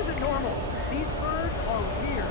isn't normal. These birds are weird.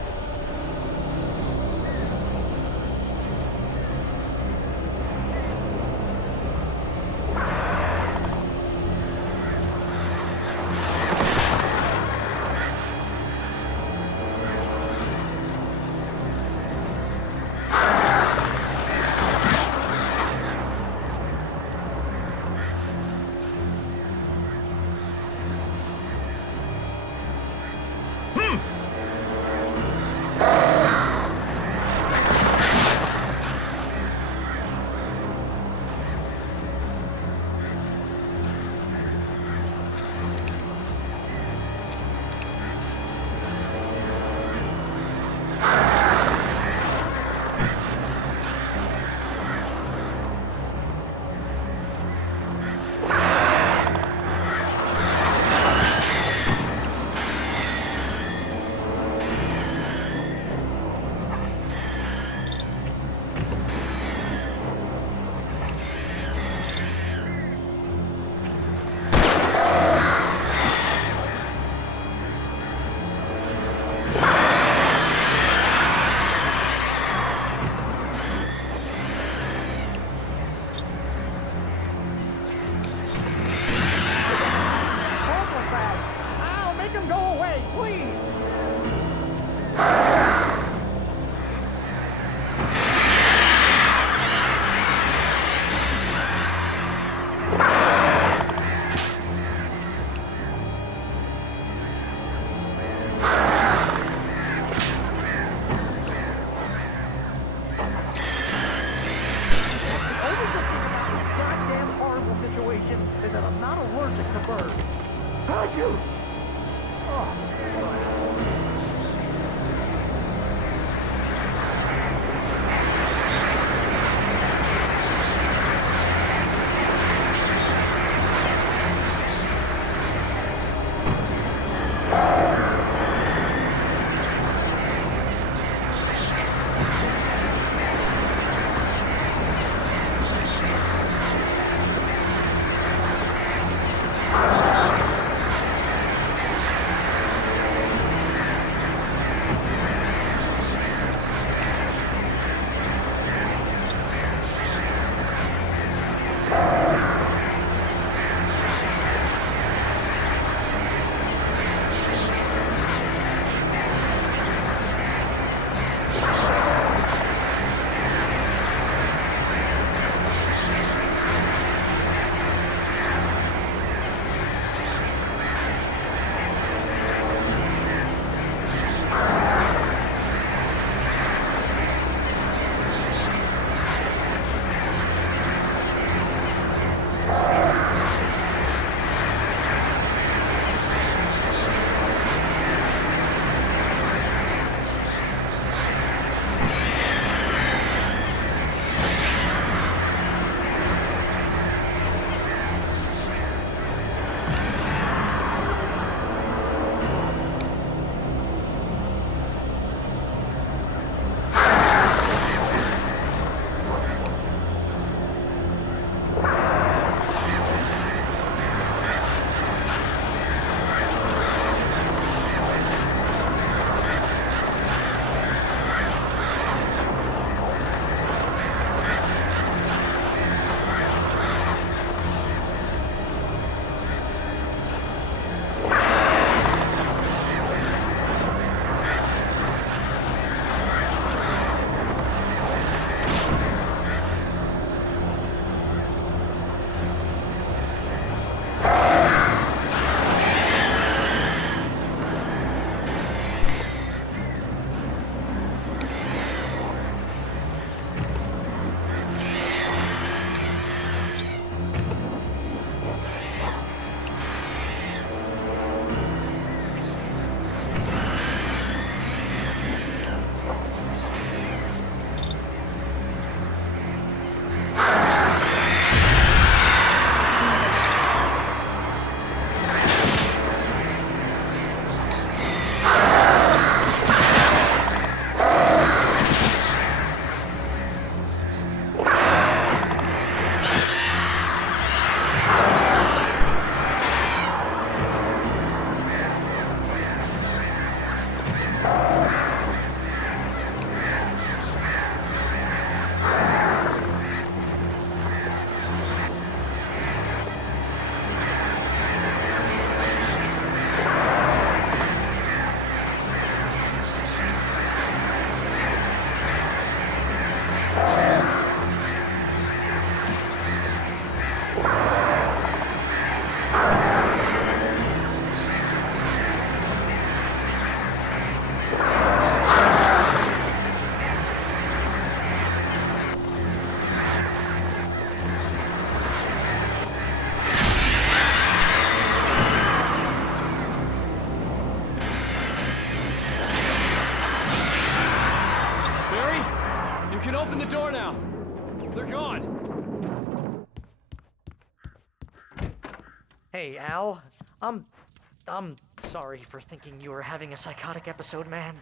the door now. They're gone. Hey, Al. I'm sorry for thinking you were having a psychotic episode, man.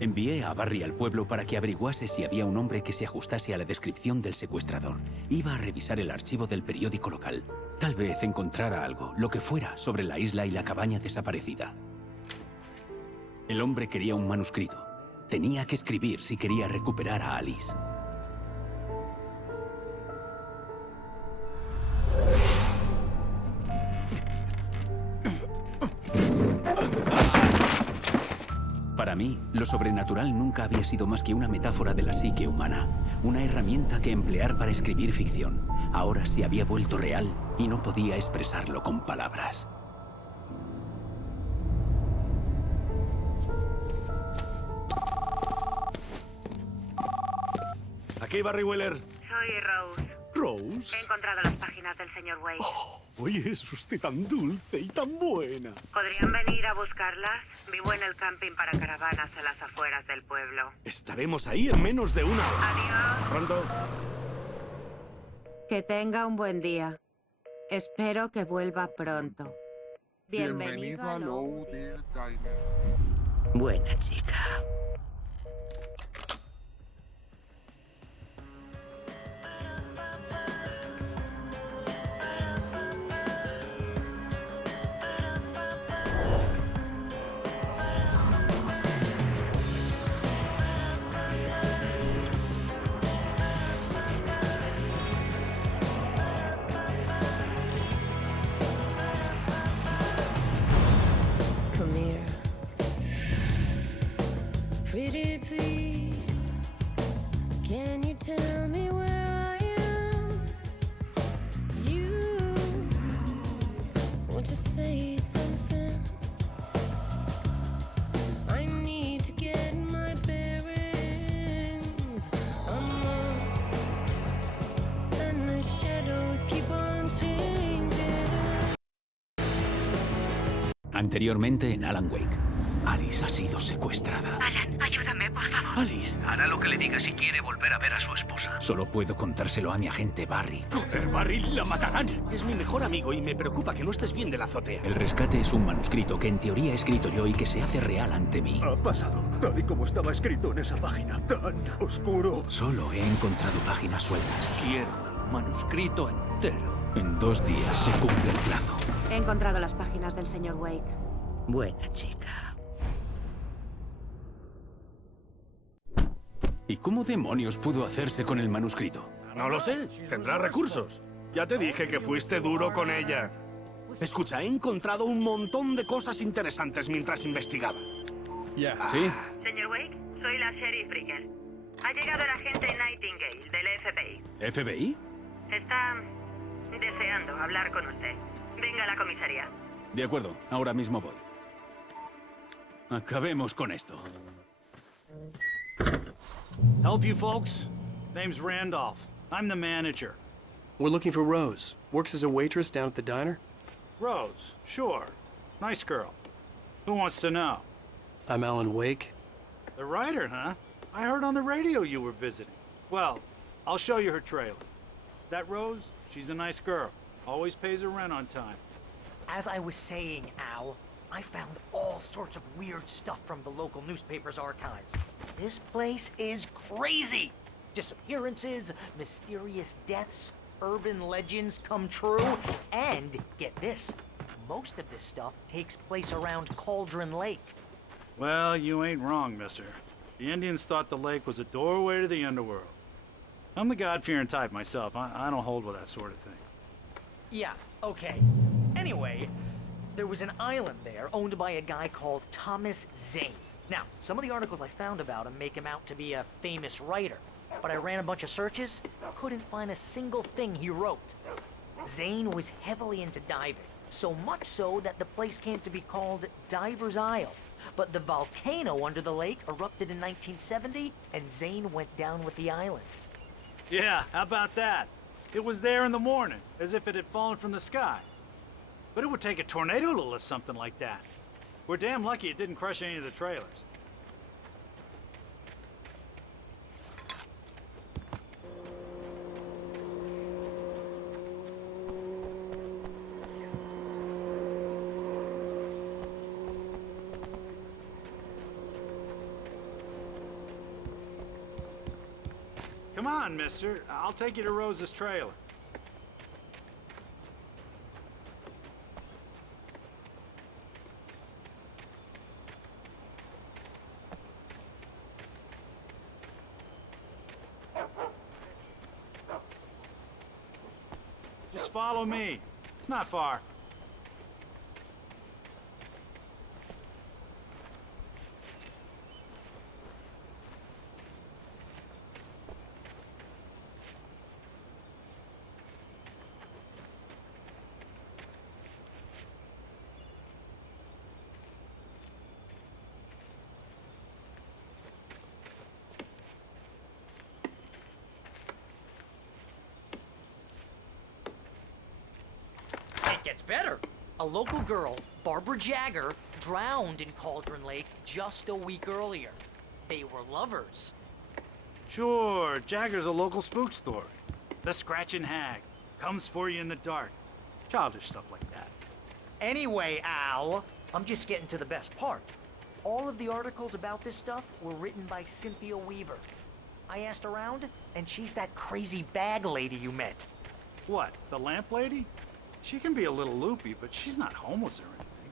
Envié a Barry al pueblo para que averiguase si había un hombre que se ajustase a la descripción del secuestrador. Iba a revisar el archivo del periódico local. Tal vez encontrara algo, lo que fuera, sobre la isla y la cabaña desaparecida. El hombre quería un manuscrito. Tenía que escribir si quería recuperar a Alice. Para mí, lo sobrenatural nunca había sido más que una metáfora de la psique humana, una herramienta que emplear para escribir ficción. Ahora se había vuelto real y no podía expresarlo con palabras. Aquí, Barry Wheeler. Soy Rose. Rose. He encontrado las páginas del señor Wake. Oye, es usted tan dulce y tan buena. ¿Podrían venir a buscarlas? Vivo en el camping para caravanas a las afueras del pueblo. Estaremos ahí en menos de una hora. Adiós. Pronto. Que tenga un buen día. Espero que vuelva pronto. Bienvenido a Low Deer Diner. Buena chica. Come here. Pretty please, can you tell me where I am? You, won't you say something? I need to get my bearings amongst, and the shadows keep on changing. Anteriormente en Alan Wake. Alice ha sido secuestrada. Alan, ayúdame, por favor. Alice. Hará lo que le diga si quiere volver a ver a su esposa. Solo puedo contárselo a mi agente Barry. Joder, Barry, la matarán. Es mi mejor amigo y me preocupa que no estés bien de la azotea. El rescate es un manuscrito que en teoría he escrito yo y que se hace real ante mí. Ha pasado tal y como estaba escrito en esa página, tan oscuro. Solo he encontrado páginas sueltas. Quiero el manuscrito entero. En 2 días se cumple el plazo. He encontrado las páginas del señor Wake. Buena chica. ¿Y cómo demonios pudo hacerse con el manuscrito? No lo sé. Tendrá recursos. Ya te dije que fuiste duro con ella. Escucha, he encontrado un montón de cosas interesantes mientras investigaba. ¿Sí? Señor Wake, soy la sheriff Brigger. Ha llegado el agente Nightingale del FBI. ¿FBI? Está deseando hablar con usted. Venga a la comisaría. De acuerdo, ahora mismo voy. Acabemos con esto. Help you folks? Name's Randolph. I'm the manager. We're looking for Rose. Works as a waitress down at the diner. Rose, sure. Nice girl. Who wants to know? I'm Alan Wake. The writer, huh? I heard on the radio you were visiting. Well, I'll show you her trailer. That Rose, she's a nice girl. Always pays her rent on time. As I was saying, Al, I found all sorts of weird stuff from the local newspaper's archives. This place is crazy! Disappearances, mysterious deaths, urban legends come true, and get this, most of this stuff takes place around Cauldron Lake. Well, you ain't wrong, mister. The Indians thought the lake was a doorway to the underworld. I'm the God-fearing type myself. I don't hold with that sort of thing. Yeah, okay. Anyway, there was an island there owned by a guy called Thomas Zane. Now, some of the articles I found about him make him out to be a famous writer, but I ran a bunch of searches, couldn't find a single thing he wrote. Zane was heavily into diving, so much so that the place came to be called Diver's Isle. But the volcano under the lake erupted in 1970, and Zane went down with the island. Yeah, how about that? It was there in the morning, as if it had fallen from the sky. But it would take a tornado to lift something like that. We're damn lucky it didn't crush any of the trailers. Come on, mister. I'll take you to Rose's trailer. Just follow me. It's not far. It gets better. A local girl, Barbara Jagger, drowned in Cauldron Lake just a week earlier. They were lovers. Sure, Jagger's a local spook story. The Scratching Hag. Comes for you in the dark. Childish stuff like that. Anyway, Al, I'm just getting to the best part. All of the articles about this stuff were written by Cynthia Weaver. I asked around, and she's that crazy bag lady you met. What, the lamp lady? She can be a little loopy, but she's not homeless or anything.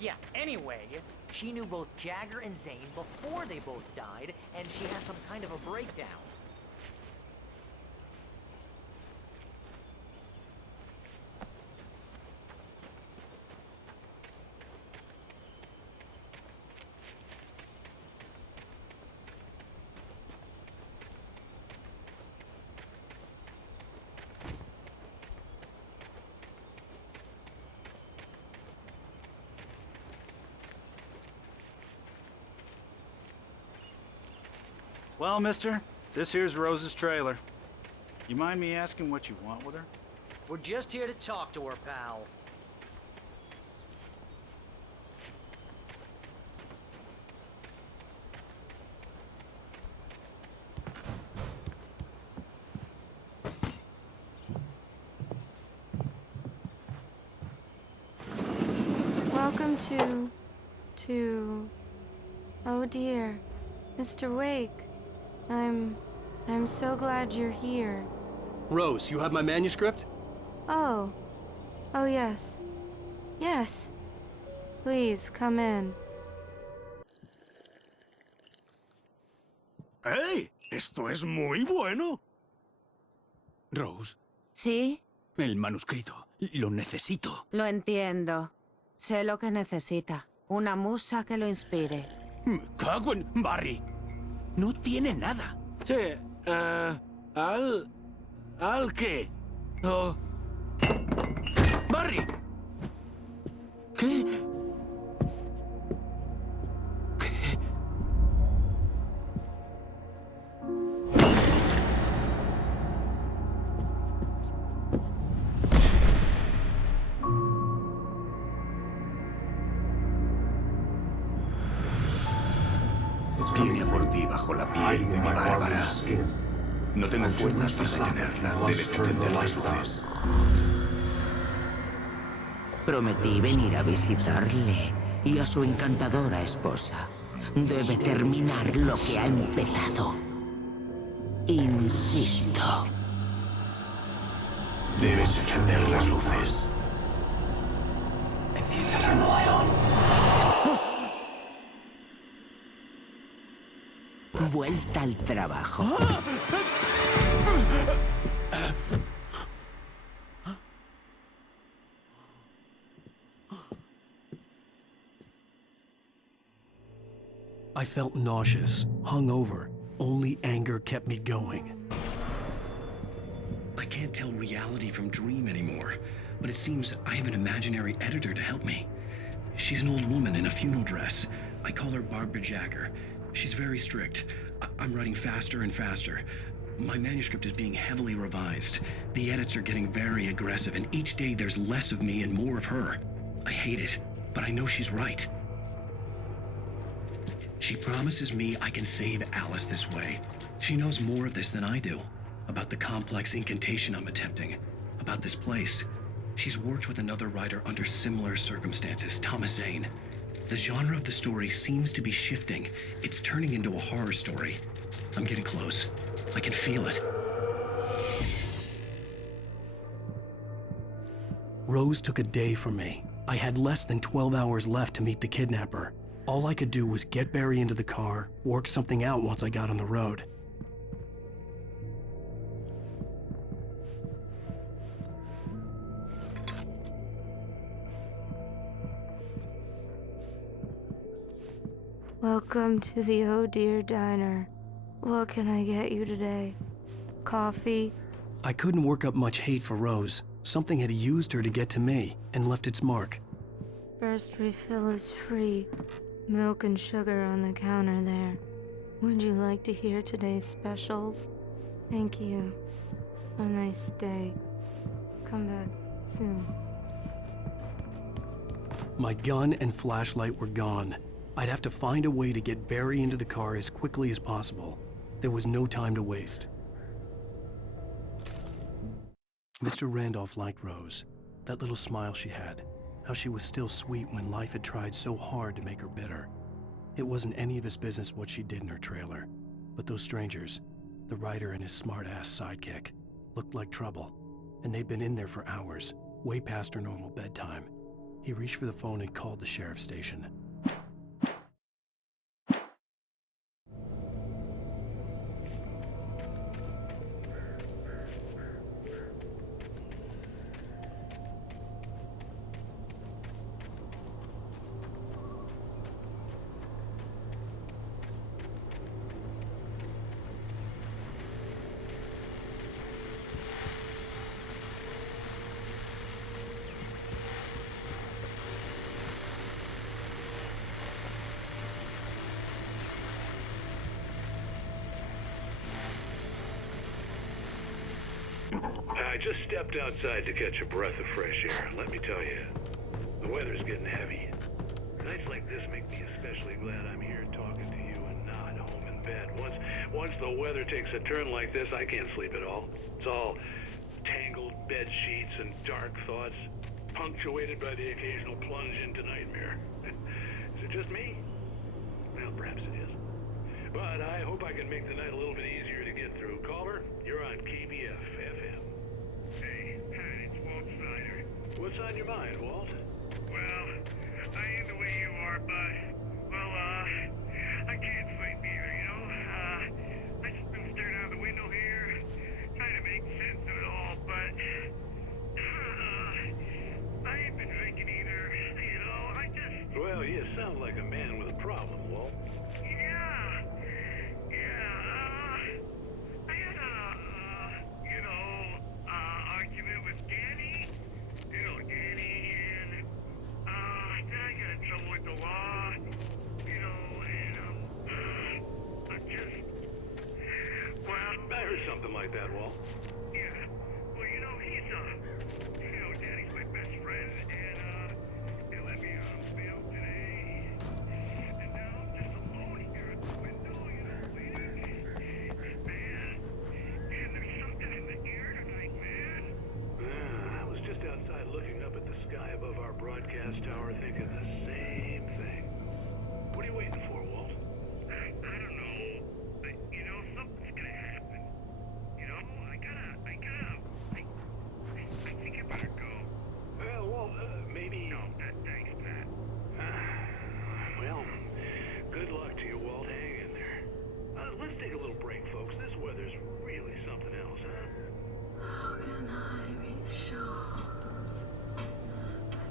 Yeah, anyway, she knew both Jagger and Zane before they both died, and she had some kind of a breakdown. Well, mister, this here's Rose's trailer. You mind me asking what you want with her? We're just here to talk to her, pal. Welcome to... Oh dear, Mr. Wake. I'm so glad you're here. Rose, you have my manuscript? Oh. Oh, yes. Yes. Please, come in. ¡Hey! Esto es muy bueno. Rose, ¿Sí? el manuscrito. Lo necesito. Lo entiendo. Sé lo que necesita. Una musa que lo inspire. Me cago en Barry. No tiene nada. Sí, ¿Al qué? Oh. ¡Barry! ¿Qué? ¿Qué? Viene por ti bajo la piel de mi bárbara. No tengo fuerzas para detenerla. Debes encender las luces. Prometí venir a visitarle y a su encantadora esposa. Debe terminar lo que ha empezado. Insisto. Debes encender las luces. Vuelta al trabajo. I felt nauseous, hungover. Only anger kept me going. I can't tell reality from dream anymore, but it seems I have an imaginary editor to help me. She's an old woman in a funeral dress. I call her Barbara Jagger. She's very strict. I'm writing faster and faster. My manuscript is being heavily revised. The edits are getting very aggressive, and each day there's less of me and more of her. I hate it, but I know she's right. She promises me I can save Alice this way. She knows more of this than I do. About the complex incantation I'm attempting. About this place. She's worked with another writer under similar circumstances, Thomas Zane. The genre of the story seems to be shifting. It's turning into a horror story. I'm getting close. I can feel it. Rose took a day from me. I had less than 12 hours left to meet the kidnapper. All I could do was get Barry into the car, work something out once I got on the road. Welcome to the Oh Dear Diner. What can I get you today? Coffee? I couldn't work up much hate for Rose. Something had used her to get to me and left its mark. First refill is free. Milk and sugar on the counter there. Would you like to hear today's specials? Thank you. A nice day. Come back soon. My gun and flashlight were gone. I'd have to find a way to get Barry into the car as quickly as possible. There was no time to waste. Mr. Randolph liked Rose. That little smile she had. How she was still sweet when life had tried so hard to make her bitter. It wasn't any of his business what she did in her trailer. But those strangers, the writer and his smart-ass sidekick, looked like trouble. And they'd been in there for hours, way past her normal bedtime. He reached for the phone and called the sheriff's station. I just stepped outside to catch a breath of fresh air. Let me tell you, the weather's getting heavy. Nights like this make me especially glad I'm here talking to you and not home in bed. Once the weather takes a turn like this, I can't sleep at all. It's all tangled bed sheets and dark thoughts, punctuated by the occasional plunge into nightmare. Is it just me? Well, perhaps it is. But I hope I can make the night a little bit easier to get through. Caller, you're on KBF FM. Hey, it's Walt Snyder. What's on your mind, Walt? Well, I ain't the way you are, but, I can't sleep either, you know? I just been staring out the window here, trying to make sense of it all, but, I ain't been drinking either, you know? Well, you sound like a man with a problem, Walt. I had a, argument with Danny. You know, Danny, and, then I got in trouble with the law, you know, and, I'm just, well... I heard something like that, Walt. Yeah, well, you know, Danny's my best friend, and, he let me on bail today, and now I'm just alone here at the window, you know, waiting. Man, and there's something in the air tonight, man. I was just outside looking up at the sky above our broadcast tower thinking the same thing. What are you waiting for, Walt? I don't know. You know, something's gonna happen. You know, I think I better go. Well, maybe... No, thanks, Pat. Well, good luck to you, Walt. Hang in there. Let's take a little break, folks. This weather's really something else, huh? How can I be sure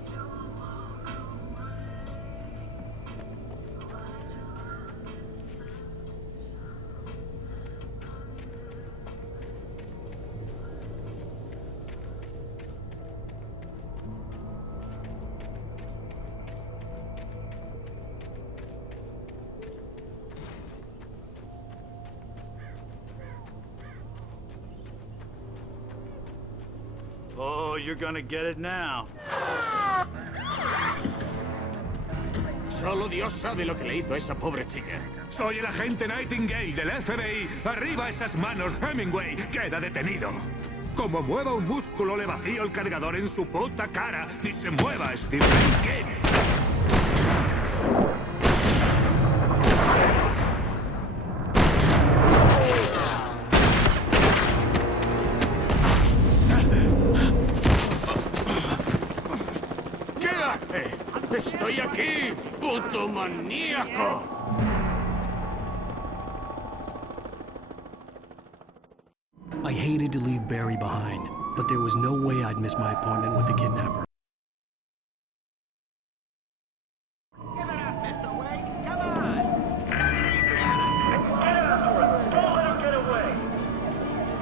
you'll walk away? Oh, you're gonna get it now. Solo Dios sabe lo que le hizo a esa pobre chica. Soy el agente Nightingale del FBI. Arriba esas manos, Hemingway. Queda detenido. Como mueva un músculo, le vacío el cargador en su puta cara. Ni se mueva, Stephen King. ¡Muévete! ¡Estoy aquí, puto maníaco! I hated to leave Barry behind, but there was no way I'd miss my appointment with the kidnapper. Give it up, Mr. Wake. Come on. Take it easy on him. Get after him. Don't let him get away.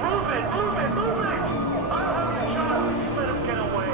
Move it, move it, move it. I'll have you shot if you let him get away.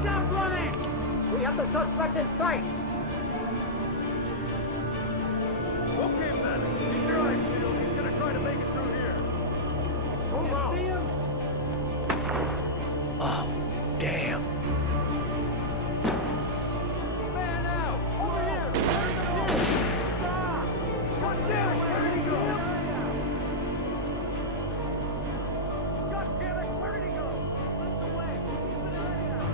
Stop running! We have the suspect in sight! Okay, man. Keep your eyes peeled. He's gonna try to make it through here. Move out! See him? Oh, damn. Man out! Over here! Stop! God damn it! Where did he go? God damn it! Where did he go? Left away! Keep an eye out!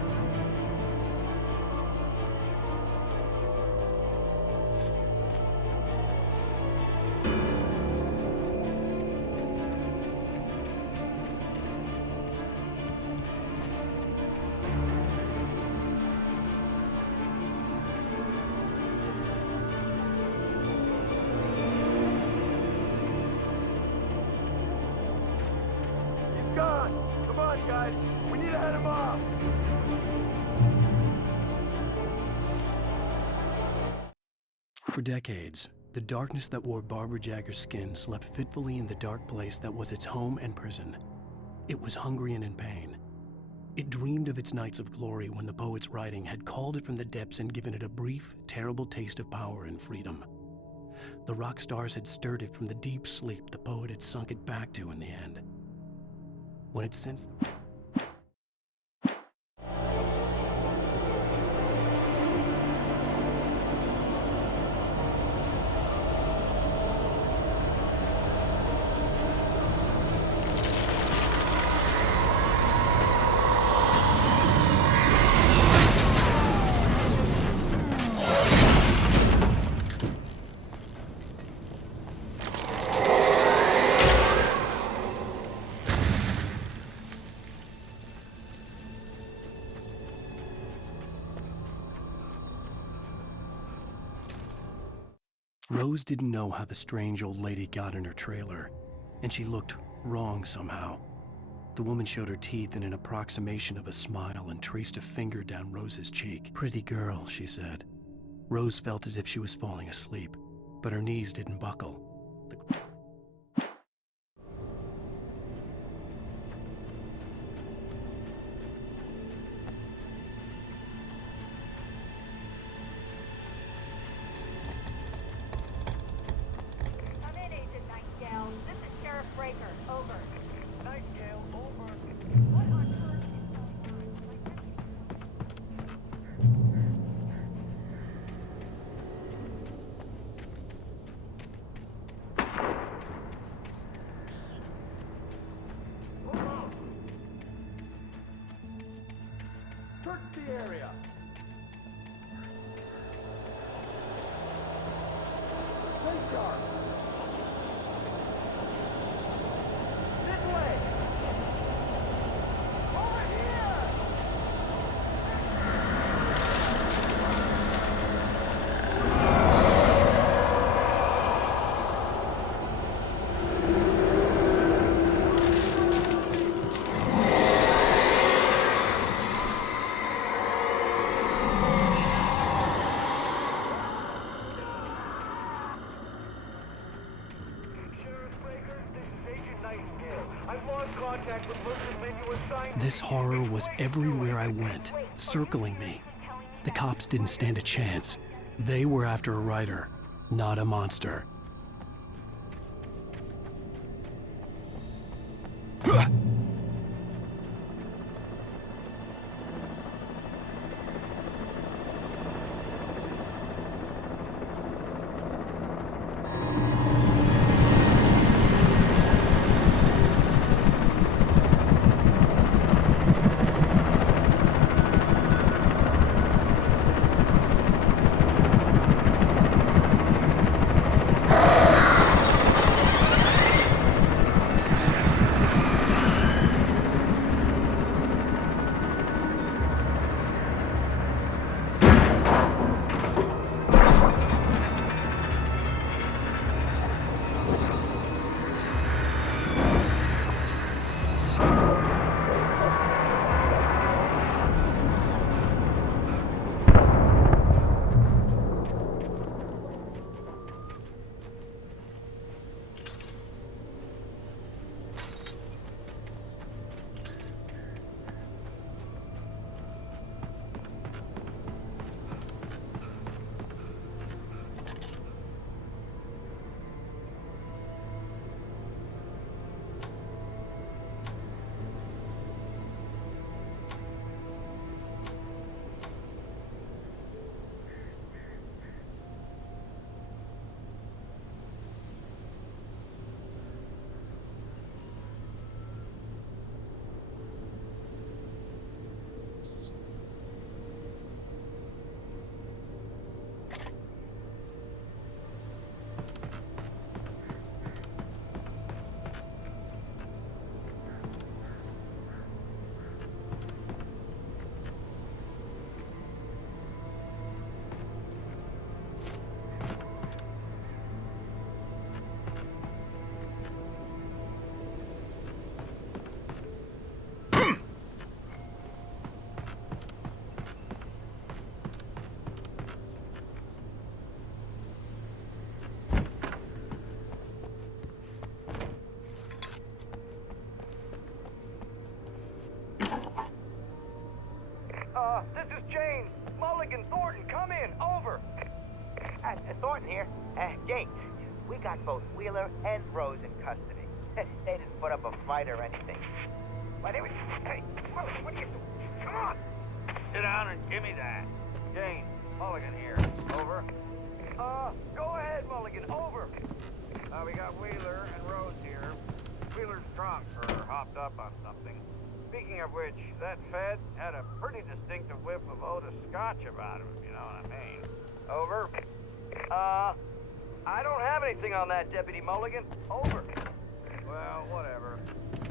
He's gone! Come on, guys! We need to head him off! For decades, the darkness that wore Barbara Jagger's skin slept fitfully in the dark place that was its home and prison. It was hungry and in pain. It dreamed of its nights of glory when the poet's writing had called it from the depths and given it a brief, terrible taste of power and freedom. The rock stars had stirred it from the deep sleep the poet had sunk it back to in the end. When it sensed Rose didn't know how the strange old lady got in her trailer, and she looked wrong somehow. The woman showed her teeth in an approximation of a smile and traced a finger down Rose's cheek. "Pretty girl," she said. Rose felt as if she was falling asleep, but her knees didn't buckle. Come in, Agent Nightingale. This is Sheriff Breaker. Over. Nightingale, over. What on earth? Search the area. Stay sharp. This way. Over here. This horror was everywhere I went, circling me. The cops didn't stand a chance. They were after a writer, not a monster. This is James. Mulligan, Thornton, come in. Over. Thornton here. James, we got both Wheeler and Rose in custody. They didn't put up a fight or anything. But anyway, hey, Mulligan, what are you doing? Come on! Sit down and give me that. James, Mulligan here. Over. Go ahead, Mulligan. Over. We got Wheeler and Rose here. Wheeler's drunk or hopped up on something. Speaking of which, that Fed had a pretty distinctive whiff of Otis Scotch about him, if you know what I mean. Over. I don't have anything on that, Deputy Mulligan. Over. Well, whatever.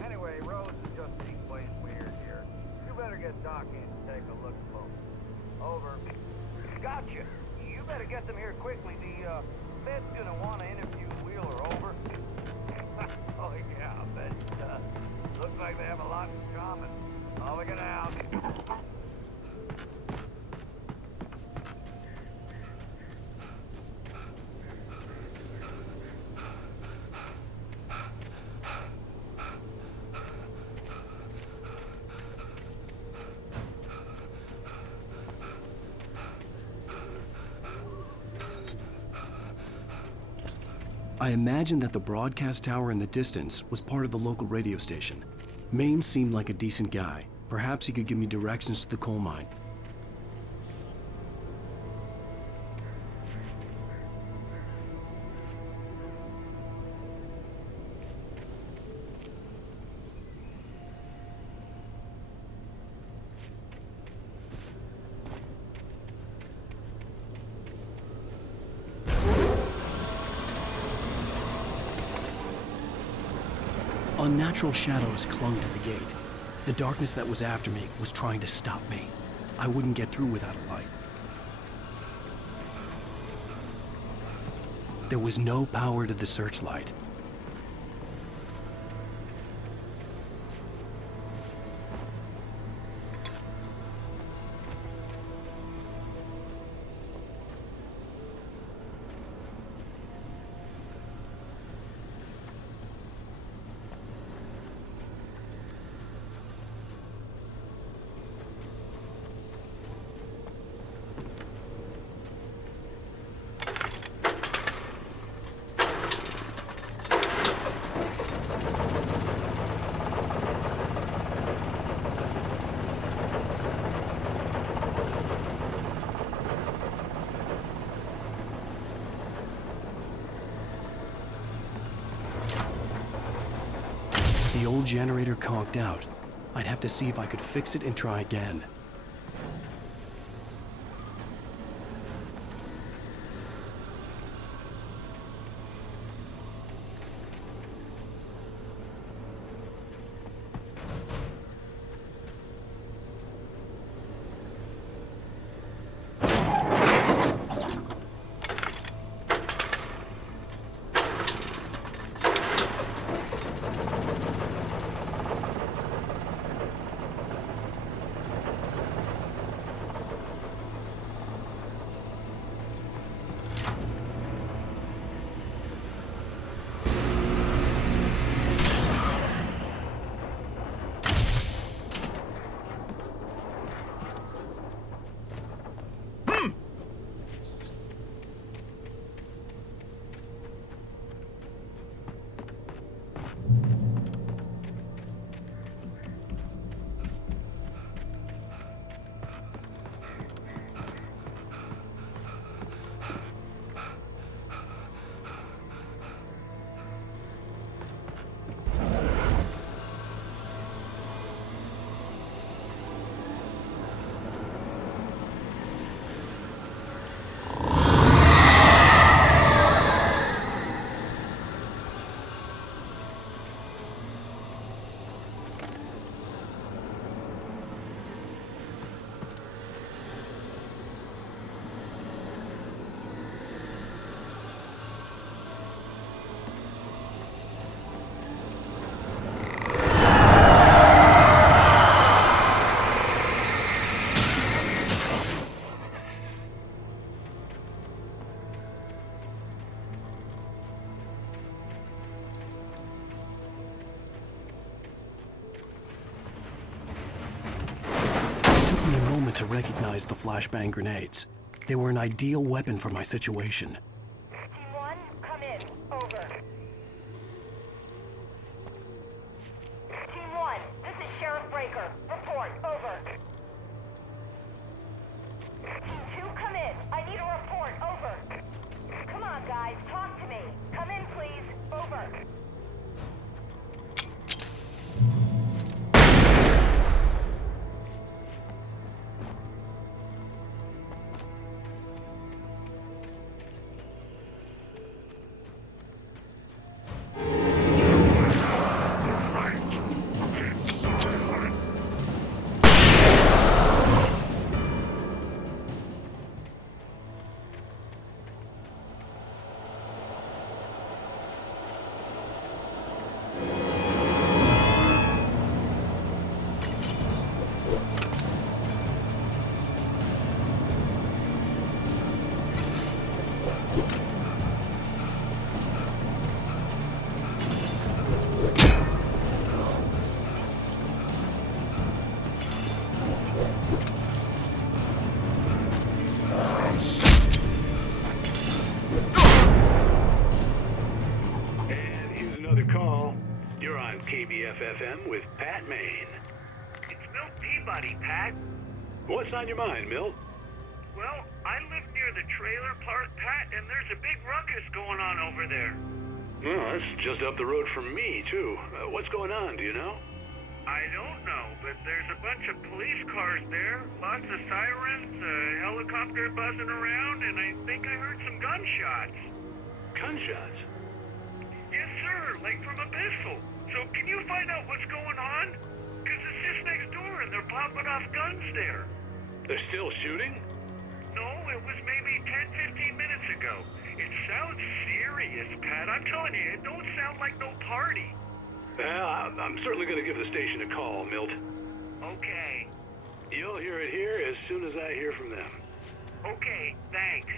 Anyway, Rose is just being plain weird here. You better get Doc in to take a look close. Over. Gotcha. You better get them here quickly. The Fed's gonna want to interview Wheeler. Over. Oh yeah, I bet it does. Looks like they have a lot in common. Mulligan out. I imagined that the broadcast tower in the distance was part of the local radio station. Maine seemed like a decent guy. Perhaps he could give me directions to the coal mine. Unnatural shadows clung to the gate. The darkness that was after me was trying to stop me. I wouldn't get through without a light. There was no power to the searchlight. The old generator conked out. I'd have to see if I could fix it and try again. moment to recognize the flashbang grenades. They were an ideal weapon for my situation. Team 1, come in. Over. Team 1, this is Sheriff Breaker. Report. Over. Team 2, come in. I need a report. Over. Come on, guys. Talk to me. Come in, please. Over. KBFFM with Pat Maine. It's Milt Peabody, Pat. What's on your mind, Milt? Well, I live near the trailer park, Pat, and there's a big ruckus going on over there. Well, that's just up the road from me, too. What's going on, do you know? I don't know, but there's a bunch of police cars there, lots of sirens, a helicopter buzzing around, and I think I heard some gunshots. Gunshots? Yes, sir, like from a pistol. So can you find out what's going on? Because it's just next door and they're popping off guns there. They're still shooting? No, it was maybe 10, 15 minutes ago. It sounds serious, Pat. I'm telling you, it don't sound like no party. Well, I'm certainly going to give the station a call, Milt. Okay. You'll hear it here as soon as I hear from them. Okay, thanks.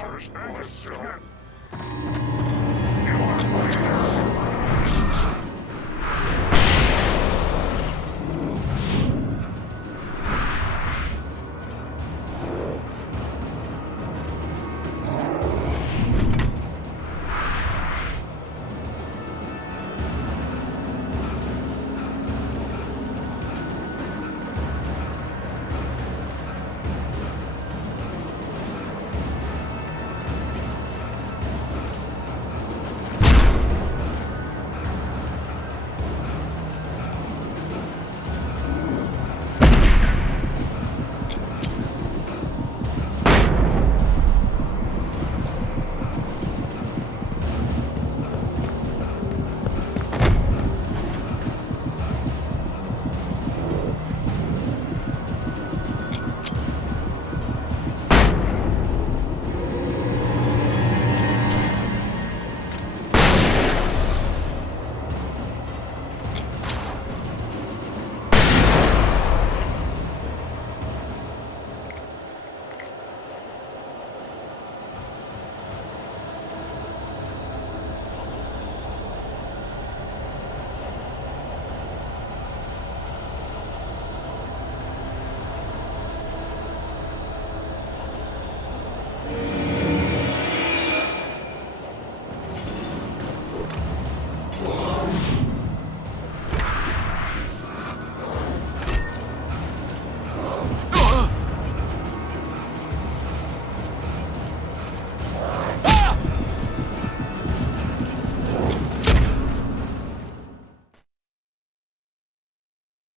First,